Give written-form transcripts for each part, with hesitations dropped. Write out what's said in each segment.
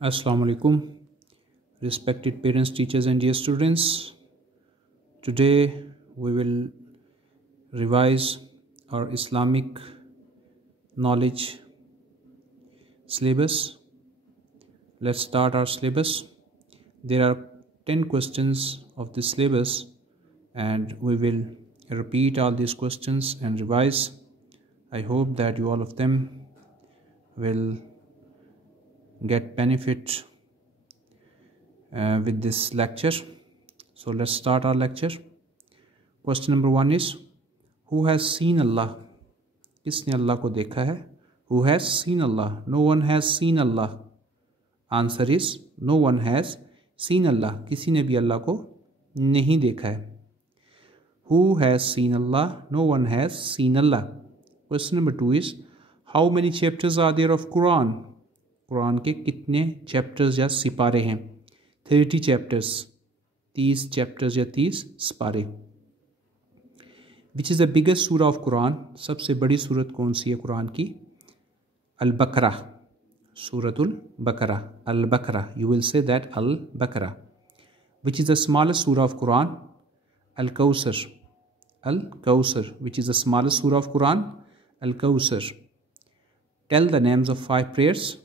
Assalamu alaikum, respected parents, teachers, and dear students. Today we will revise our Islamic knowledge syllabus. Let's start our syllabus. There are 10 questions of this syllabus, and we will repeat all these questions and revise. I hope that you all of them will get benefit with this lecture. So let's start our lecture. Question number 1 is, who has seen Allah? किसने अल्लाह को देखा है? Who has seen Allah? No one has seen Allah. Answer is, no one has seen Allah. किसी ने भी अल्लाह को नहीं देखा है. Who has seen Allah? No one has seen Allah. Question number 2 is, how many chapters are there of Quran? Quran के कितने chapters या सिपारे हैं? 30 चैप्टर्स, 30 चैप्टर्स या 30 सिपारे. विच इज़ द बिगेस्ट सूरा ऑफ कुरान? सबसे बड़ी सूरत कौन सी है कुरान की? अल बकरा, सूरतुल बकरा, अल बकरा. यू विल से दैट अल बकरा. विच इज़ द स्मॉलेस्ट सूरा ऑफ कुरान? अल कौसर, अल कौसर. विच इज़ द स्मॉलेस्ट सूरा ऑफ कुरान? अल कौसर. Tell the names of 5 prayers.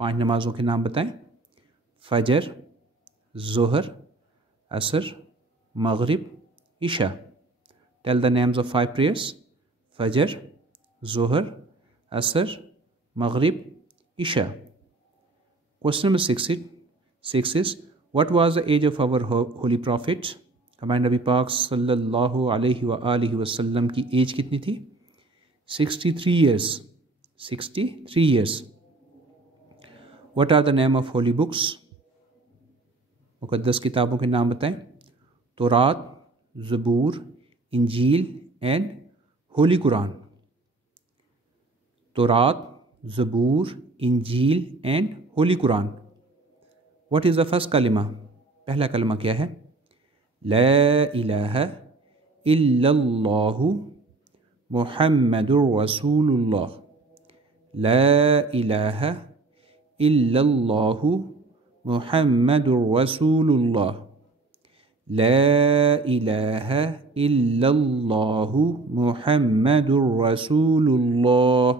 5 नमाज़ों के नाम बताएं. फजर, ज़ोहर, असर, मगरिब, इशा. Tell the names of 5 prayers. फजर, ज़ोहर, असर, मगरिब, इशा. Question number 6 is, what was the age of our holy prophet? हमारे नबी पाक सल्लल्लाहु अलैहि वसल्लम की एज कितनी थी? 63 years. 63 years. What are the name of holy books? मुक़द्दस किताबों के नाम बताएं. तौरात, ज़बूर, इंजील एंड होली कुरान. तौरात, ज़बूर, इंजील and holy Quran. What is the first कलिमा? पहला कलिमा क्या है? ला इलाहा इल्लल्लाहु मुहम्मदुर रसूलुल्लाह. ला इलाहा इल्लल्लाहु मुहम्मदुर रसूलुल्लाह. ला इलाहा इल्लल्लाहु मुहम्मदुर रसूलुल्लाह.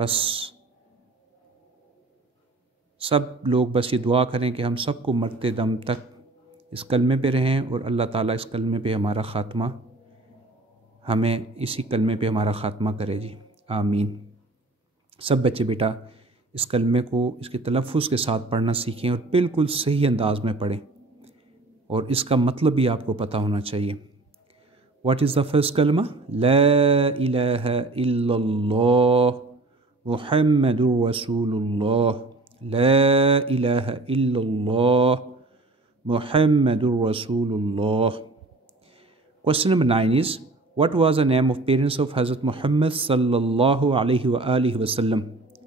बस सब लोग बस ये दुआ करें कि हम सबको मरते दम तक इस कलमे पे रहें और अल्लाह ताला इस कलमे पे हमारा ख़ात्मा, हमें इसी कलमे पे हमारा ख़ात्मा करे जी. आमीन. सब बच्चे बेटा इस कलमे को इसके तलफ़ुज़ के साथ पढ़ना सीखें और बिल्कुल सही अंदाज में पढ़ें, और इसका मतलब भी आपको पता होना चाहिए. व्हाट इज़ द फर्स्ट कलमा? ला इलाहा इल्लल्लाह मुहम्मदुर रसूलुल्लाह. ला इलाहा इल्लल्लाह मुहम्मदुर रसूलुल्लाह. Question number 9 is, What was the name of parents of Hazrat Muhammad sallallahu alaihi wasallam?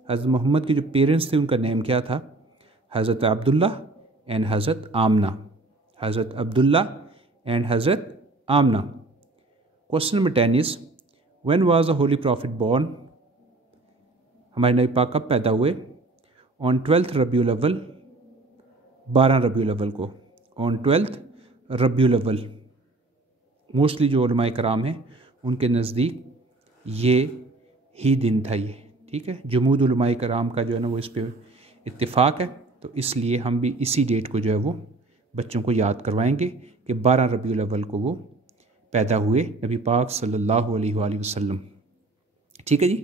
हज़रत मोहम्मद के जो पेरेंट्स थे उनका नेम क्या था? हज़रत अब्दुल्ला एंड हज़रत आमना. हज़रत अब्दुल्ला एंड हज़रत आमना. Question number 10 is, when was the holy prophet born? हमारे नबी पाक कब पैदा हुए? ऑन 12th रबीउल अव्वल, 12 रबीउल अव्वल को. ऑन 12th रबीउल अव्वल. मोस्टली जो उलमाए कराम हैं उनके नज़दीक ये ही दिन था ये. ठीक है, जमूद उलमाए कराम का जो है ना वो इस पर इत्तिफ़ाक़ है, तो इसलिए हम भी इसी डेट को जो है वो बच्चों को याद करवाएंगे कि 12 रबीउल अव्वल को वो पैदा हुए नबी पाक सल्लल्लाहु अलैहि वसल्लम. ठीक है जी.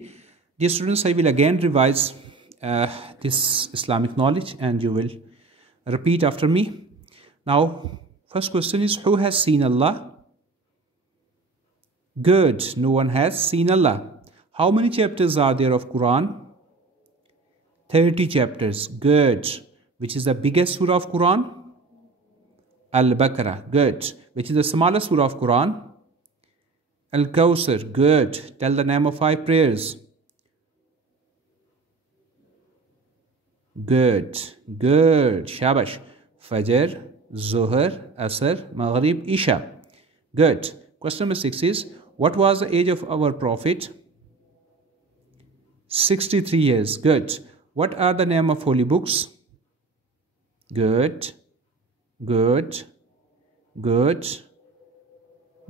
Dear students, I will again revise this Islamic knowledge and you will repeat after me. Now first question is, who has seen Allah? Good. No one has seen Allah. How many chapters are there of Quran? 30 chapters. Good. Which is the biggest surah of Quran? Al-Baqarah. Good. Which is the smallest surah of Quran? Al-Kawthar. Good. Tell the name of 5 prayers. Good. Good. Shabash. Fajr, Zuhr, Asr, Maghrib, Isha. Good. Question number 6 is, what was the age of our Prophet? 63 years. Good. What are the name of holy books? Good, good, good,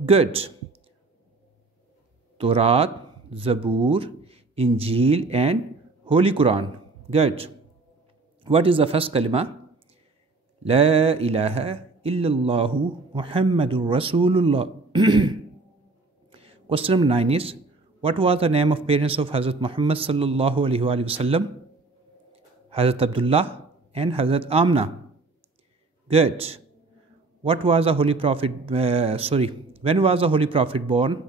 good. Torah, Zabur, Injil and Holy Quran. Good. What is the first kalima? La ilaha illallahu Muhammadur Rasulullah. Question number 9 is, what was the name of parents of Hazrat Muhammad sallallahu alaihi wasallam? Hazrat Abdullah and Hazrat Amna. Good. What was the Holy Prophet, when was the Holy Prophet born?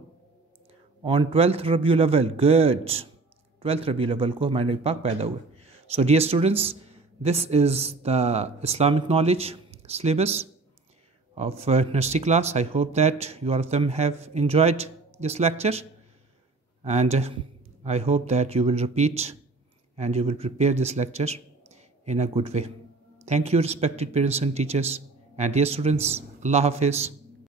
On 12th Rabiul Awwal. Good. 12th Rabiul Awwal ko हमारे नबी पाक पैदा हुए. So dear students, this is the Islamic knowledge syllabus of nursery class. I hope that you all of them have enjoyed this lecture, and I hope that you will repeat and you will prepare this lecture in a good way. Thank you, respected parents and teachers, and dear students. Allah Hafiz.